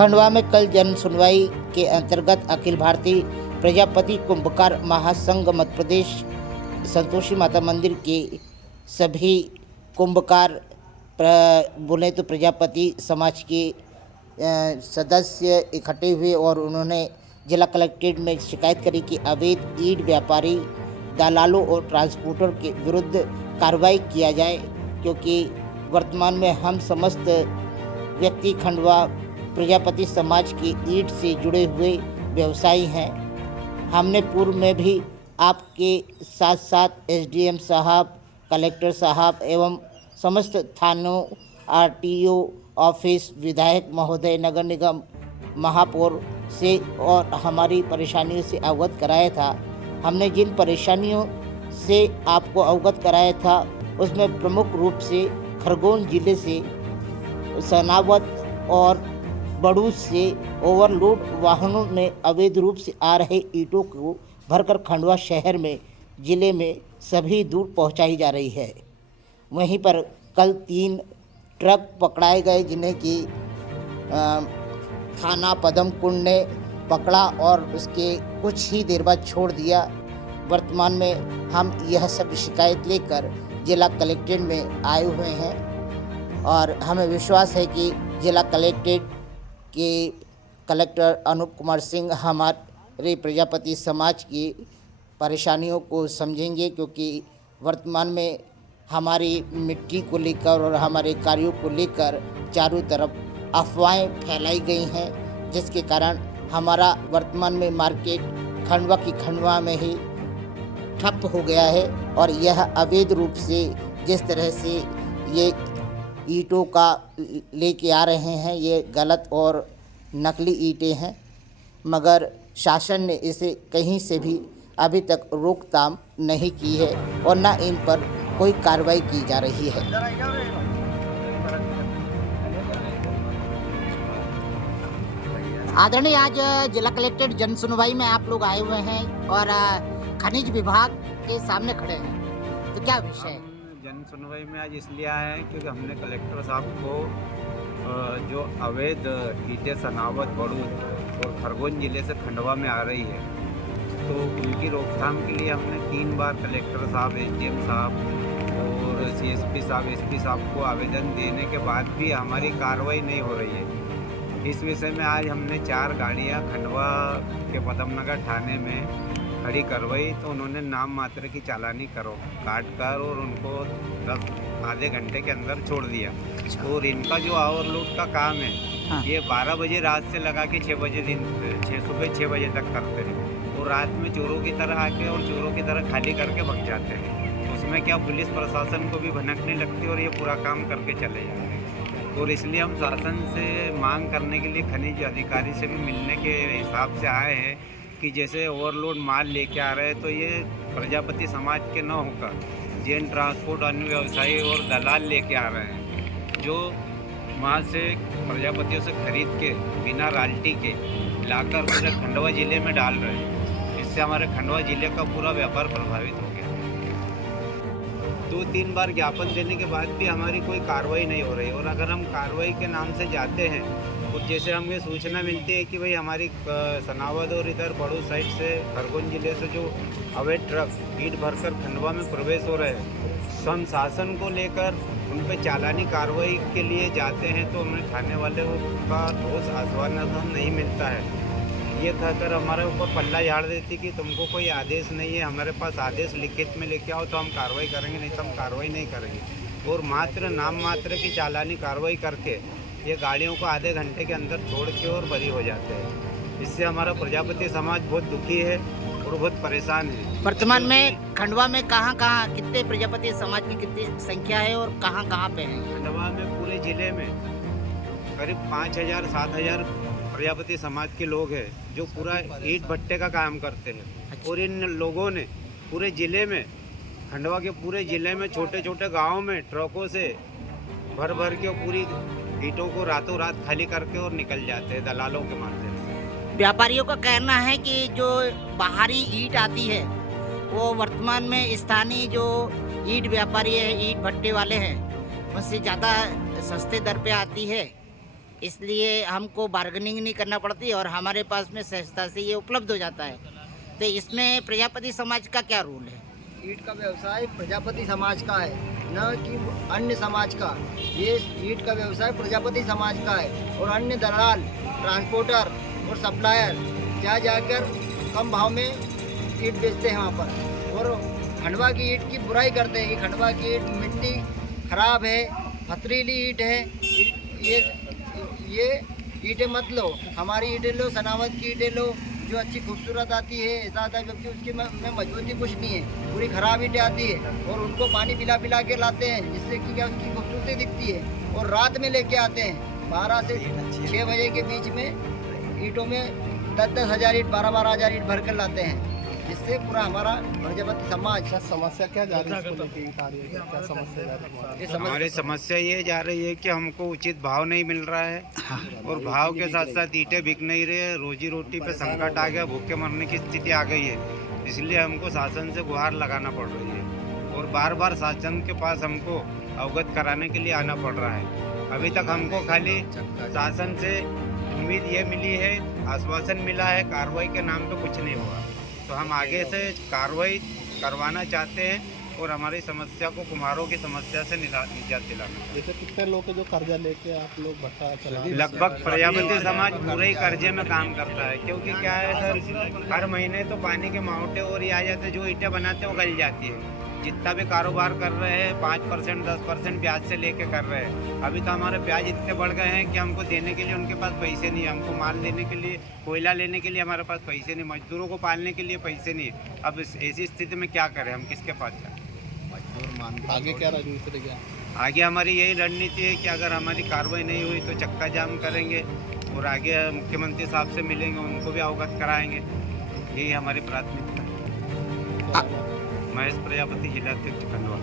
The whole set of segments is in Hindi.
खंडवा में कल जन सुनवाई के अंतर्गत अखिल भारतीय प्रजापति कुंभकार महासंघ मध्य प्रदेश संतोषी माता मंदिर के सभी कुंभकार बोले तो प्रजापति समाज के सदस्य इकट्ठे हुए और उन्होंने जिला कलेक्ट्रेट में शिकायत करी कि अवैध ईंट व्यापारी, दलालों और ट्रांसपोर्टर के विरुद्ध कार्रवाई किया जाए, क्योंकि वर्तमान में हम समस्त व्यक्ति खंडवा प्रजापति समाज की ईंट से जुड़े हुए व्यवसायी हैं। हमने पूर्व में भी आपके साथ साथ एसडीएम साहब, कलेक्टर साहब एवं समस्त थानों, आरटीओ ऑफिस, विधायक महोदय, नगर निगम महापौर से और हमारी परेशानियों से अवगत कराया था। हमने जिन परेशानियों से आपको अवगत कराया था उसमें प्रमुख रूप से खरगोन जिले से सनावत और बड़ूच से ओवरलोड वाहनों में अवैध रूप से आ रहे ईंटों को भरकर खंडवा शहर में जिले में सभी दूर पहुंचाई जा रही है। वहीं पर कल 3 ट्रक पकड़ाए गए, जिन्हें कि थाना पदम कुंड ने पकड़ा और उसके कुछ ही देर बाद छोड़ दिया। वर्तमान में हम यह सब शिकायत लेकर जिला कलेक्ट्रेट में आए हुए हैं और हमें विश्वास है कि जिला कलेक्ट्रेट के कलेक्टर अनूप कुमार सिंह हमारे प्रजापति समाज की परेशानियों को समझेंगे, क्योंकि वर्तमान में हमारी मिट्टी को लेकर और हमारे कार्यों को लेकर चारों तरफ अफवाहें फैलाई गई हैं, जिसके कारण हमारा वर्तमान में मार्केट खंडवा की खंडवा में ही ठप हो गया है। और यह अवैध रूप से जिस तरह से ये ईंटों का लेके आ रहे हैं, ये गलत और नकली ईंटें हैं, मगर शासन ने इसे कहीं से भी अभी तक रोकथाम नहीं की है और ना इन पर कोई कार्रवाई की जा रही है। आदरणीय, आज जिला कलेक्ट्रेट जन सुनवाई में आप लोग आए हुए हैं और खनिज विभाग के सामने खड़े हैं, तो क्या विषय है? जन सुनवाई में आज इसलिए आए हैं क्योंकि हमने कलेक्टर साहब को जो अवैध ईंटें सनावत, बड़ूच और खरगोन जिले से खंडवा में आ रही है, तो उनकी रोकथाम के लिए हमने 3 बार कलेक्टर साहब, एसडीएम साहब और सीएसपी साहब, एसपी साहब को आवेदन देने के बाद भी हमारी कार्रवाई नहीं हो रही है। इस विषय में आज हमने 4 गाड़ियां खंडवा के पदमनगर थाने में खड़ी करवाई, तो उन्होंने नाम मात्र की चालानी काट कर और उनको 10 आधे घंटे के अंदर छोड़ दिया। और इनका जो ओवरलोड का काम है, हाँ। ये 12 बजे रात से लगा के 6 बजे सुबह 6 बजे तक करते हैं और रात में चोरों की तरह आके और चोरों की तरह खाली करके भग जाते हैं। उसमें क्या पुलिस प्रशासन को भी भनकने लगती है और ये पूरा काम करके चले जाते हैं। और इसलिए हम शासन से मांग करने के लिए खनिज अधिकारी से भी मिलने के हिसाब से आए हैं कि जैसे ओवरलोड माल लेके आ रहे हैं, तो ये प्रजापति समाज के न होकर जैन ट्रांसपोर्ट, अन्य व्यवसायी और दलाल लेके आ रहे हैं, जो वहाँ से प्रजापतियों से खरीद के बिना रॉयल्टी के लाकर पूरे खंडवा ज़िले में डाल रहे हैं। इससे हमारे खंडवा ज़िले का पूरा व्यापार प्रभावित हो गया। 2-3 बार ज्ञापन देने के बाद भी हमारी कोई कार्रवाई नहीं हो रही। और अगर हम कार्रवाई के नाम से जाते हैं तो जैसे हमें सूचना मिलती है कि भाई हमारी सनावद और इधर बड़ू साइड से खरगोन जिले से जो अवैध ट्रक ईंट भरकर खंडवा में प्रवेश हो रहे हैं, तो हम शासन को लेकर उन पर चालानी कार्रवाई के लिए जाते हैं तो हमें थाने वाले का ठोस आश्वासन नहीं मिलता है। ये कहकर हमारे ऊपर पल्ला झाड़ देती कि तुमको कोई आदेश नहीं है, हमारे पास आदेश लिखित में लेके आओ तो हम कार्रवाई करेंगे, नहीं तो हम कार्रवाई नहीं करेंगे। और मात्र नाम मात्र की चालानी कार्रवाई करके ये गाड़ियों को आधे घंटे के अंदर छोड़ के और बरी हो जाते हैं। इससे हमारा प्रजापति समाज बहुत दुखी है और बहुत परेशान है। वर्तमान में खंडवा में कहाँ कितने प्रजापति समाज की कितनी संख्या है और कहाँ पे है? खंडवा में पूरे जिले में करीब 5000-7000 प्रजापति समाज के लोग हैं जो पूरा ईंट भट्टे का काम करते हैं। अच्छा। और इन लोगों ने पूरे ज़िले में, खंडवा के पूरे ज़िले में छोटे छोटे गाँव में ट्रकों से भर के पूरी ईंटों को रातों रात खाली करके और निकल जाते हैं दलालों के माध्यम से। व्यापारियों का कहना है कि जो बाहरी ईंट आती है वो वर्तमान में स्थानीय जो ईंट व्यापारी है, ईंट भट्टे वाले हैं, उनसे ज़्यादा सस्ते दर पे आती है। इसलिए हमको बार्गेनिंग नहीं करना पड़ती और हमारे पास में सहजता से ये उपलब्ध हो जाता है। तो इसमें प्रजापति समाज का क्या रोल है? ईंट का व्यवसाय प्रजापति समाज का है, न कि अन्य समाज का। ये ईंट का व्यवसाय प्रजापति समाज का है और अन्य दलाल, ट्रांसपोर्टर और सप्लायर जा जाकर कम भाव में ईंट बेचते हैं वहाँ पर और खंडवा की ईंट की बुराई करते हैं कि खंडवा की ईंट मिट्टी खराब है, पथरीली ईंट है, ये ईंटें मत लो, हमारी ईंटें लो, सनावत की ईंटें लो जो अच्छी खूबसूरत आती है। ऐसा आता है जबकि उसकी में मजबूती कुछ नहीं है, पूरी खराब ईंटें आती है और उनको पानी पिला पिला के लाते हैं जिससे कि क्या उसकी खूबसूरती दिखती है। और रात में लेके आते हैं 12 से 6 बजे के बीच में ईंटों में 10-10 हज़ार ईंट, 12-12 हज़ार ईंट भर कर लाते हैं, जिससे पूरा हमारा प्रजापति समाज। समस्या क्या जा रही है इसको लेके क्या समस्या जा रही है? हमारी समस्या ये जा रही है कि हमको उचित भाव नहीं मिल रहा है और भाव के साथ साथ ईंटें बिक नहीं रही है, रोजी रोटी पे संकट आ गया, भूखे मरने की स्थिति आ गई है। इसलिए हमको शासन से गुहार लगाना पड़ रही है और बार बार शासन के पास हमको अवगत कराने के लिए आना पड़ रहा है। अभी तक हमको खाली शासन से उम्मीद ये मिली है, आश्वासन मिला है, कार्रवाई के नाम पे कुछ नहीं हुआ। तो हम आगे से कार्रवाई करवाना चाहते हैं और हमारी समस्या को, कुम्हारों की समस्या से निजात दिलाना। जैसे कितने लोग के जो कर्जा लेके आप लोग भट्टा चला? लगभग प्रजापति समाज पूरे ही कर्जे में काम करता है, क्योंकि क्या है सर, हर महीने तो पानी के मावटे और ये आ जाते हैं, जो ईंटें बनाते हैं वो गल जाती है। जितना भी कारोबार कर रहे हैं 5% 10% ब्याज से लेके कर रहे हैं। अभी तो हमारे ब्याज इतने बढ़ गए हैं कि हमको देने के लिए उनके पास पैसे नहीं है, हमको माल लेने के लिए, कोयला लेने के लिए हमारे पास पैसे नहीं, मजदूरों को पालने के लिए पैसे नहीं है। अब ऐसी स्थिति में क्या करें, हम किसके पास जाएं? आगे क्या रणनीति रहेगी? आगे हमारी यही रणनीति है कि अगर हमारी कार्रवाई नहीं हुई तो चक्का जाम करेंगे और आगे मुख्यमंत्री साहब से मिलेंगे, उनको भी अवगत कराएंगे। यही हमारी प्राथमिकता है। महेश प्रजापति, जिलाध्यक्ष खंडवा।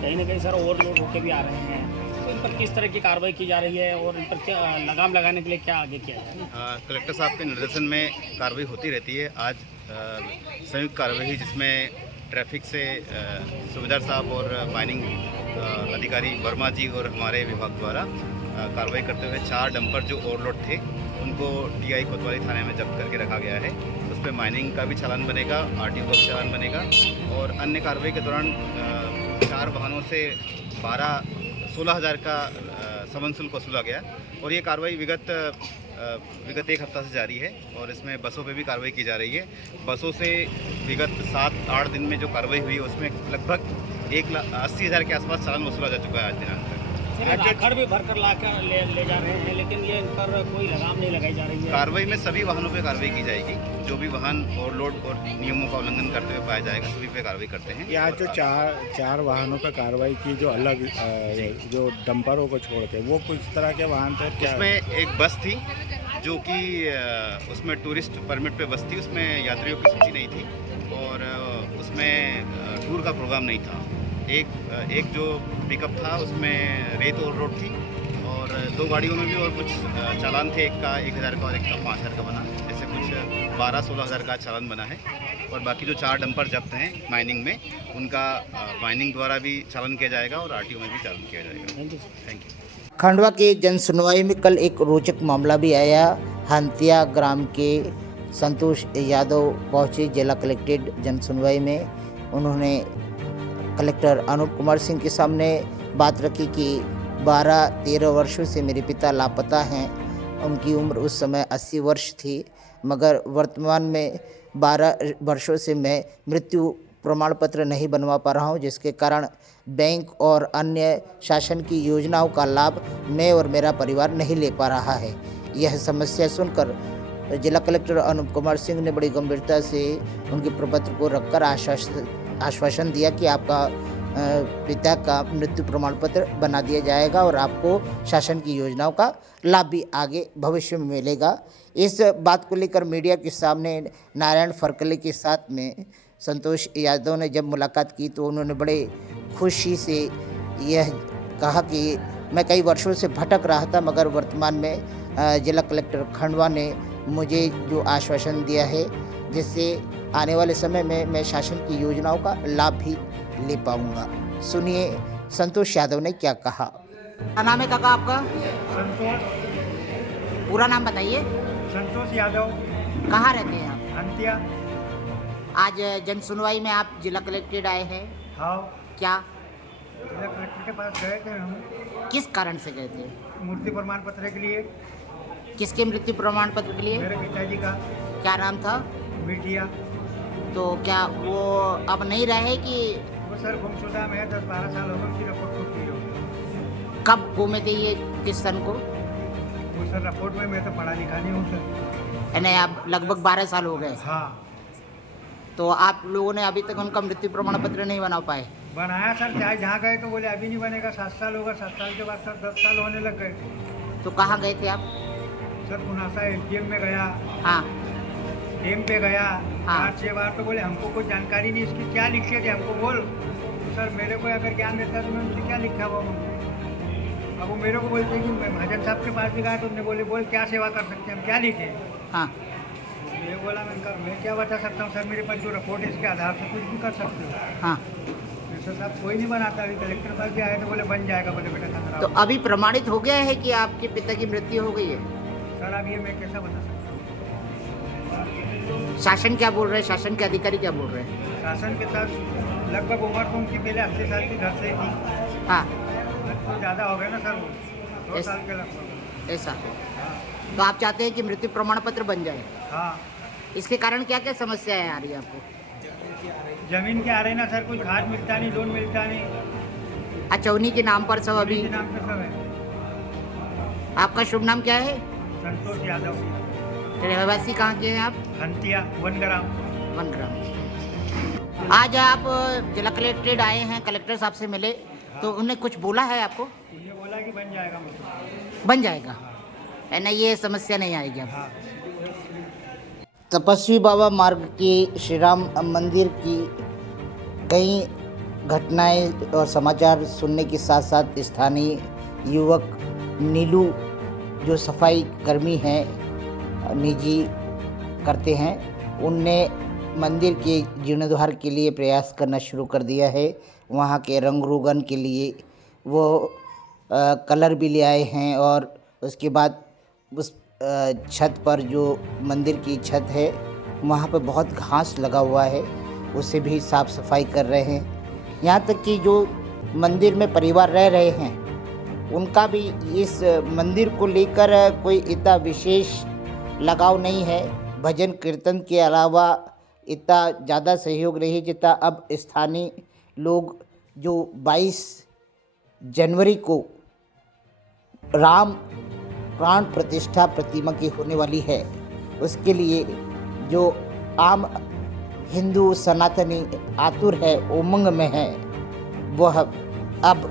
कहीं ना कहीं सर ओवरलोड होके भी आ रहे हैं, तो इन पर किस तरह की कार्रवाई की जा रही है और इन पर क्या लगाम लगाने के लिए क्या आगे किया जाए? कलेक्टर साहब के निर्देशन में कार्रवाई होती रहती है। आज संयुक्त कार्रवाई हुई जिसमें ट्रैफिक से सूबेदार साहब और माइनिंग अधिकारी वर्मा जी और हमारे विभाग द्वारा कार्रवाई करते हुए 4 डंपर जो ओवरलोड थे उनको टीआई कोतवाली थाने में जब्त करके रखा गया है। उस पर माइनिंग का भी चालान बनेगा, आरटीओ का भी चालान बनेगा और अन्य कार्रवाई के दौरान 4 वाहनों से 16 हज़ार का समन शुल्क वसूला गया और ये कार्रवाई विगत 1 हफ्ता से जारी है और इसमें बसों पे भी कार्रवाई की जा रही है। बसों से विगत 7-8 दिन में जो कार्रवाई हुई है उसमें लगभग 1,80,000 के आसपास चालान वसूला जा चुका है आज दिनांक तक। आखिर भी भरकर लाकर ले जा रहे हैं, लेकिन ये इन पर कोई लगाम नहीं लगाई जा रही है। कार्रवाई में सभी वाहनों पे कार्रवाई की जाएगी, जो भी वाहन ओवरलोड और नियमों का उल्लंघन करते हुए पाया जाएगा सभी पे कार्रवाई करते हैं। यहाँ जो चार वाहनों पर कार्रवाई की, जो अलग जो डंपरों को छोड़ के, वो कुछ तरह के वाहन थे क्या? उसमें एक बस थी जो कि उसमें टूरिस्ट परमिट पे बस थी, उसमें यात्रियों की सूची नहीं थी और उसमें टूर का प्रोग्राम नहीं था। एक जो पिकअप था उसमें रेत ओवरलोड थी और 2 गाड़ियों में भी और कुछ चालान थे, एक का 1,000 का और एक का 5,000 का बना, ऐसे कुछ 12-16 हज़ार का चालान बना है। और बाकी जो 4 डंपर जब्त हैं माइनिंग में, उनका माइनिंग द्वारा भी चालान किया जाएगा और आरटीओ में भी चालान किया जाएगा। Thank you. खंडवा के जन सुनवाई में कल एक रोचक मामला भी आया। हंतिया ग्राम के संतोष यादव पहुंचे जिला कलेक्ट्रेट जन सुनवाई में। उन्होंने कलेक्टर अनूप कुमार सिंह के सामने बात रखी कि 12-13 वर्षों से मेरे पिता लापता हैं। उनकी उम्र उस समय 80 वर्ष थी, मगर वर्तमान में 12 वर्षों से मैं मृत्यु प्रमाण पत्र नहीं बनवा पा रहा हूं, जिसके कारण बैंक और अन्य शासन की योजनाओं का लाभ मैं और मेरा परिवार नहीं ले पा रहा है। यह समस्या सुनकर जिला कलेक्टर अनूप कुमार सिंह ने बड़ी गंभीरता से उनके प्रपत्र को रखकर आश्वासन दिया कि आपका पिता का मृत्यु प्रमाण पत्र बना दिया जाएगा और आपको शासन की योजनाओं का लाभ भी आगे भविष्य में मिलेगा। इस बात को लेकर मीडिया के सामने नारायण फरकले के साथ में संतोष यादव ने जब मुलाकात की तो उन्होंने बड़े खुशी से यह कहा कि मैं कई वर्षों से भटक रहा था, मगर वर्तमान में जिला कलेक्टर खंडवा ने मुझे जो आश्वासन दिया है, जिससे आने वाले समय में मैं शासन की योजनाओं का लाभ भी ले पाऊंगा। सुनिए संतोष यादव ने क्या कहा। क्या नाम है काका आपका? संतोष पूरा नाम बताइए। संतोष यादव, कहाँ रहते हैं आप? हंतिया। आज जन सुनवाई में आप जिला कलेक्ट्रेट आए हैं, हाँ, क्या जिला कलेक्टर के पास गए थे हम, किस कारण से गए थे? मूर्ति प्रमाण पत्र के लिए। किसके मृत्यु प्रमाण पत्र के लिए? मेरे पिताजी का। क्या नाम था? मीडिया। तो क्या वो अब नहीं रहे कि वो सर गुमशुदा में है, 10-12 साल हो गए, उसकी रिपोर्ट टूट गई हो। कब गुमे थे ये, किस सन को? वो सर रिपोर्ट में मैं तो पढ़ा लिखा नहीं हूँ सर। यानी अब लगभग 12 साल हो गए। हाँ, तो आप लोगों ने अभी तक उनका मृत्यु प्रमाण पत्र नहीं बना पाए? बनाया सर, चाहे जहाँ गए तो बोले अभी नहीं बनेगा, 7 साल होगा, 7 साल के बाद सर 10 साल होने लग गए। तो कहाँ गए थे आप? सर पुनासा एसडीएम में गया, हाँ डीएम पे गया, हाँ। 4-6 बार, तो बोले हमको कोई जानकारी नहीं इसकी, क्या लिखे थे हमको बोल। तो सर मेरे को अगर ज्ञान देता तो मैं उनसे क्या लिखा हुआ हूँ। अब वो मेरे को बोलते कि मैं महाजन साहब के पास भी गया तो उन्होंने बोले बोल क्या सेवा कर सकते हैं, हम क्या लिखे। हाँ। ये बोला मैं क्या बता सकता हूँ सर, मेरे पास जो रिपोर्ट है इसके आधार से कुछ भी कर सकते हो। हाँ। सर साहब कोई नहीं बनाता, अभी कलेक्टर पास भी आए तो बोले बन जाएगा, बोले बेटा खतरा तो अभी प्रमाणित हो गया है कि आपके पिता की मृत्यु हो गई है? सर अब ये मैं कैसा बता सकता शासन क्या बोल रहे हैं, शासन के अधिकारी क्या बोल रहे हैं? हूँ। शासन के साथ लगभग उम्र तो उनकी पहले 80 साल की घर से ही थी, हाँ तो ज़्यादा हो गए ना सर, वो 2 साल के लगभग। ऐसा। तो आप चाहते हैं कि मृत्यु प्रमाण पत्र बन जाए? हाँ, इसके कारण क्या क्या समस्याएं आ रही है आपको? जमीन के आ रही ना सर, कुछ खाद मिलता नहीं, लोन मिलता नहीं, अच्छा, उन्हीं के नाम पर सब अभी। के नाम पे सब है। आपका शुभ नाम क्या है? संतोष यादव, रहवासी कहाँ के हैं आप? हंतिया, 1 ग्राम। 1 ग्राम। आज आप जिला कलेक्ट्रेट आए हैं, कलेक्टर साहब से मिले, तो उन्होंने कुछ बोला है आपको? ये बोला कि बन जाएगा मुझे। बन जाएगा, है ना, ये समस्या नहीं आएगी अब। हाँ, तपस्वी बाबा मार्ग की श्री राम मंदिर की कई घटनाएं और समाचार सुनने के साथ साथ स्थानीय युवक नीलू जो सफाई कर्मी हैं, निजी करते हैं, उनने मंदिर के जीर्णोद्धार के लिए प्रयास करना शुरू कर दिया है। वहाँ के रंग रोगन के लिए वो कलर भी ले आए हैं और उसके बाद उस छत पर जो मंदिर की छत है वहाँ पर बहुत घास लगा हुआ है, उसे भी साफ़ सफाई कर रहे हैं। यहाँ तक कि जो मंदिर में परिवार रह रहे हैं उनका भी इस मंदिर को लेकर कोई इतना विशेष लगाव नहीं है। भजन कीर्तन के अलावा इतना ज़्यादा सहयोग नहीं जितना अब स्थानीय लोग जो 22 जनवरी को राम प्राण प्रतिष्ठा प्रतिमा की होने वाली है, उसके लिए जो आम हिंदू सनातनी आतुर है, उमंग में है, वह अब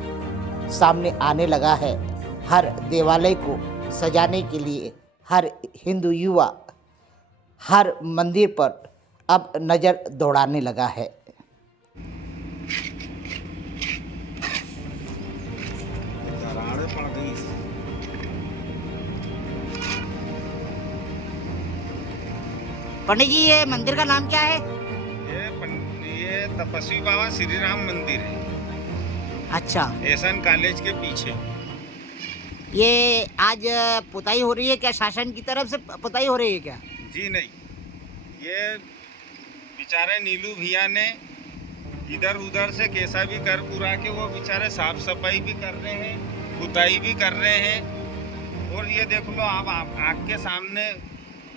सामने आने लगा है। हर देवालय को सजाने के लिए हर हिंदू युवा हर मंदिर पर अब नज़र दौड़ाने लगा है। पंडित जी, ये मंदिर का नाम क्या है? ये तपस्वी बाबा श्री राम मंदिर है। अच्छा, एसएन कॉलेज के पीछे। ये आज पुताई हो रही है क्या? शासन की तरफ से पुताई हो रही है क्या? जी नहीं, ये बेचारे नीलू भैया ने इधर उधर से कैसा भी कर पुरा के वो बेचारे साफ सफाई भी कर रहे हैं, पुताई भी कर रहे हैं। और ये देख लो आप आँख के सामने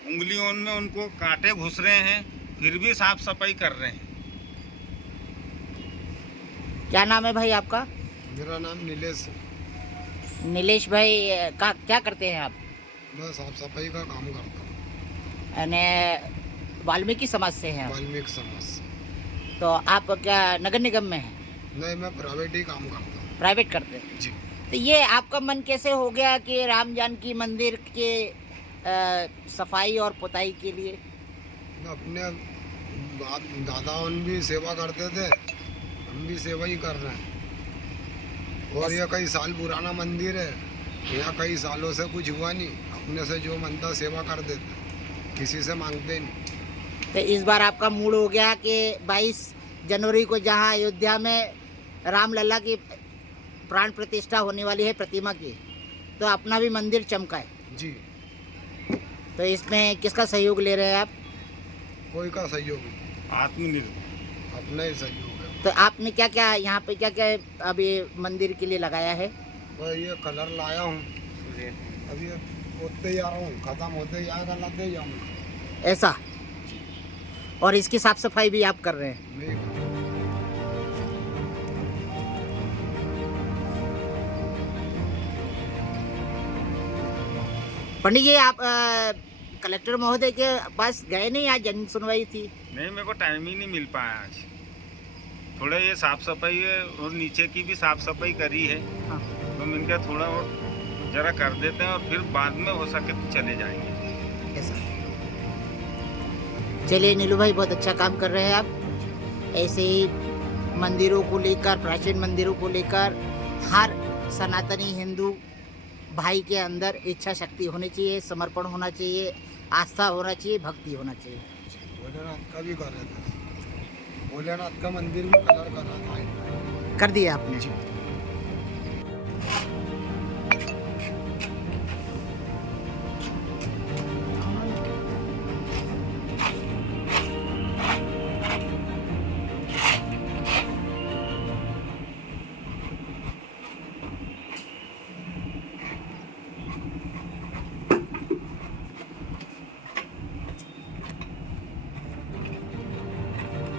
उंगलियों में उनको कांटे घुस रहे हैं, फिर भी साफ सफाई कर रहे हैं। क्या नाम है भाई आपका? मेरा नाम नीलेश है। नीलेश भाई का क्या करते हैं आप? मैं साफ सफाई का काम करता हूँ। यानी वाल्मीकि समाज से हैं आप? वाल्मीकि समाज से। तो आप क्या नगर निगम में हैं? नहीं, मैं प्राइवेट ही काम करता हूँ। प्राइवेट करते हैं जी। तो ये आपका मन कैसे हो गया कि राम जानकी मंदिर के सफाई और पुताई के लिए? अपने दादा उन भी सेवा करते थे, हम भी सेवा ही कर रहे हैं। और ये कई साल पुराना मंदिर है, यहाँ कई सालों से कुछ हुआ नहीं, अपने से जो मनता सेवा कर देते, किसी से मांगते नहीं। तो इस बार आपका मूड हो गया कि 22 जनवरी को जहाँ अयोध्या में रामलला की प्राण प्रतिष्ठा होने वाली है प्रतिमा की, तो अपना भी मंदिर चमका है। जी, तो इसमें किसका सहयोग ले रहे हैं आप? कोई का सहयोग नहीं, आत्मनिर्भर अपना ही सहयोग है। तो आपने क्या क्या यहाँ पे क्या क्या अभी मंदिर के लिए लगाया है? मैं ये कलर लाया हूँ, अभी ये होते ही आ रहा हूँ, खत्म होते ही आएगा, लग ही जाऊँगा। ऐसा, और इसकी साफ सफाई भी आप कर रहे हैं? नहीं, पंडित जी, आप कलेक्टर महोदय के पास गए नहीं? आज जन सुनवाई थी। नहीं, मेरे को टाइम ही नहीं मिल पाया आज। थोड़ा ये साफ सफाई है और नीचे की भी साफ सफाई करी है। हाँ। तो मैंने कहा थोड़ा और जरा कर देते हैं और फिर बाद में हो सके तो चले जाएंगे। ऐसा, चलिए नीलू भाई, बहुत अच्छा काम कर रहे हैं आप। ऐसे ही मंदिरों को लेकर, प्राचीन मंदिरों को लेकर हर सनातनी हिंदू भाई के अंदर इच्छा शक्ति होनी चाहिए, समर्पण होना चाहिए, आस्था होना चाहिए, भक्ति होना चाहिए। भोलेनाथ का भी कर रहे थे, भोलेनाथ का मंदिर भी कलर करा था। कर दिया आपने?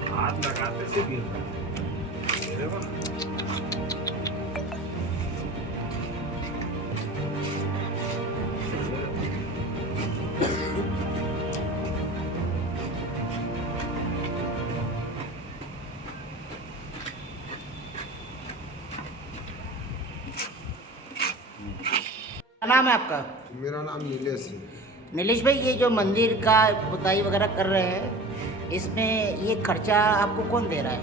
हाथ लगाते से गिर रहा है। देखो। क्या नाम है आपका? मेरा नाम नीलेश है। नीलेश भाई, ये जो मंदिर का पुताई वगैरह कर रहे हैं, इसमें ये खर्चा आपको कौन दे रहा है?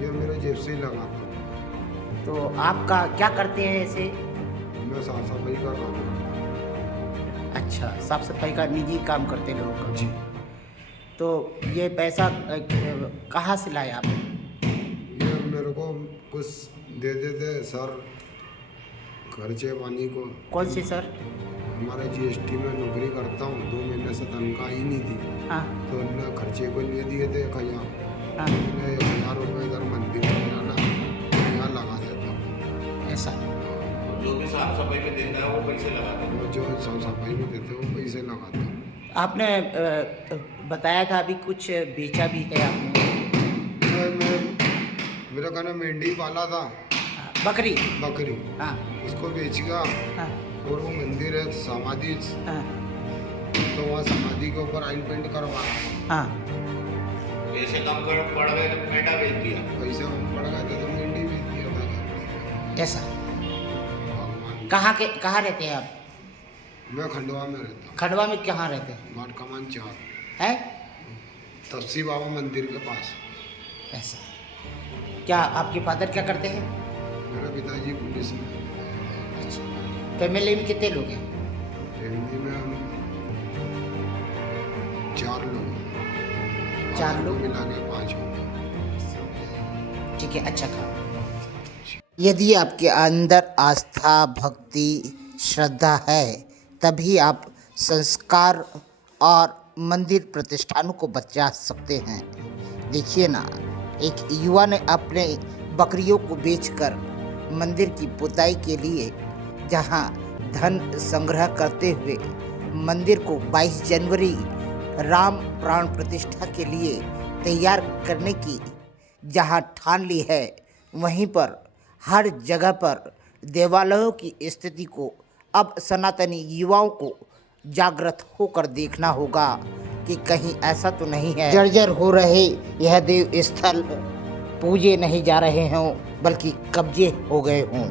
ये मेरे जेब से ही लगाता हूँ। तो आपका क्या करते हैं ऐसे? मैं साफ सफाई का काम करता हूँ। अच्छा, साफ सफाई का निजी काम करते लोग का। जी। तो ये पैसा कहाँ से लाए आप? ये मेरे को कुछ दे देते सर, खर्चे पानी को। कौन सी सर? हमारे जीएसटी में नौकरी करता हूँ, 2 महीने से तनख्वाह ही नहीं थी। हाँ तो उन्होंने खर्चे को लिए दिए थे 1000। हाँ। मैं 1000 रुपये इधर मंदिर में जाना, यहाँ लगा देता हूँ। ऐसा, जो भी साफ सफाई में देता है वो पैसे लगाते हैं। और जो साफ सफाई में देते हैं वो पैसे लगाते हैं। आपने बताया था अभी कुछ बेचा भी है आपने? मैं मेरा कहना मेंढी पाला था, बकरी। बकरी, हाँ उसको बेच गया। हाँ और वो मंदिर है समाधि, हाँ तो वहाँ समाधि के ऊपर ऑयल पेंट करवाया। हाँ। पैसे कम कर पड़ गए तो मेंढा बेच दिया। पैसे कम पड़ गए थे तो मेंढी बेच दिया था घर में। ऐसा, भगवान। कहाँ रहते हैं आप? मैं खंडवा में रहता हूँ। खंडवा में कहाँ रहते हैं? बाट कमान 4 है? तपसी बाबा मंदिर के पास। ऐसा, क्या आपके फादर क्या करते हैं? मेरा पिताजी पुलिस में। अच्छा, फैमिली में कितने लोग हैं? फैमिली में हम 4 लोग हैं। 4 लोग? मिला के 5 होंगे। ठीक है, अच्छा काम। यदि आपके अंदर आस्था, भक्ति, श्रद्धा है, तभी आप संस्कार और मंदिर प्रतिष्ठानों को बचा सकते हैं। देखिए ना, एक युवा ने अपने बकरियों को बेचकर मंदिर की पुताई के लिए जहां धन संग्रह करते हुए मंदिर को 22 जनवरी राम प्राण प्रतिष्ठा के लिए तैयार करने की जहां ठान ली है, वहीं पर हर जगह पर देवालयों की स्थिति को अब सनातनी युवाओं को जागृत होकर देखना होगा कि कहीं ऐसा तो नहीं है जर्जर हो रहे यह देव स्थल पूजे नहीं जा रहे हों, बल्कि कब्जे हो गए हों।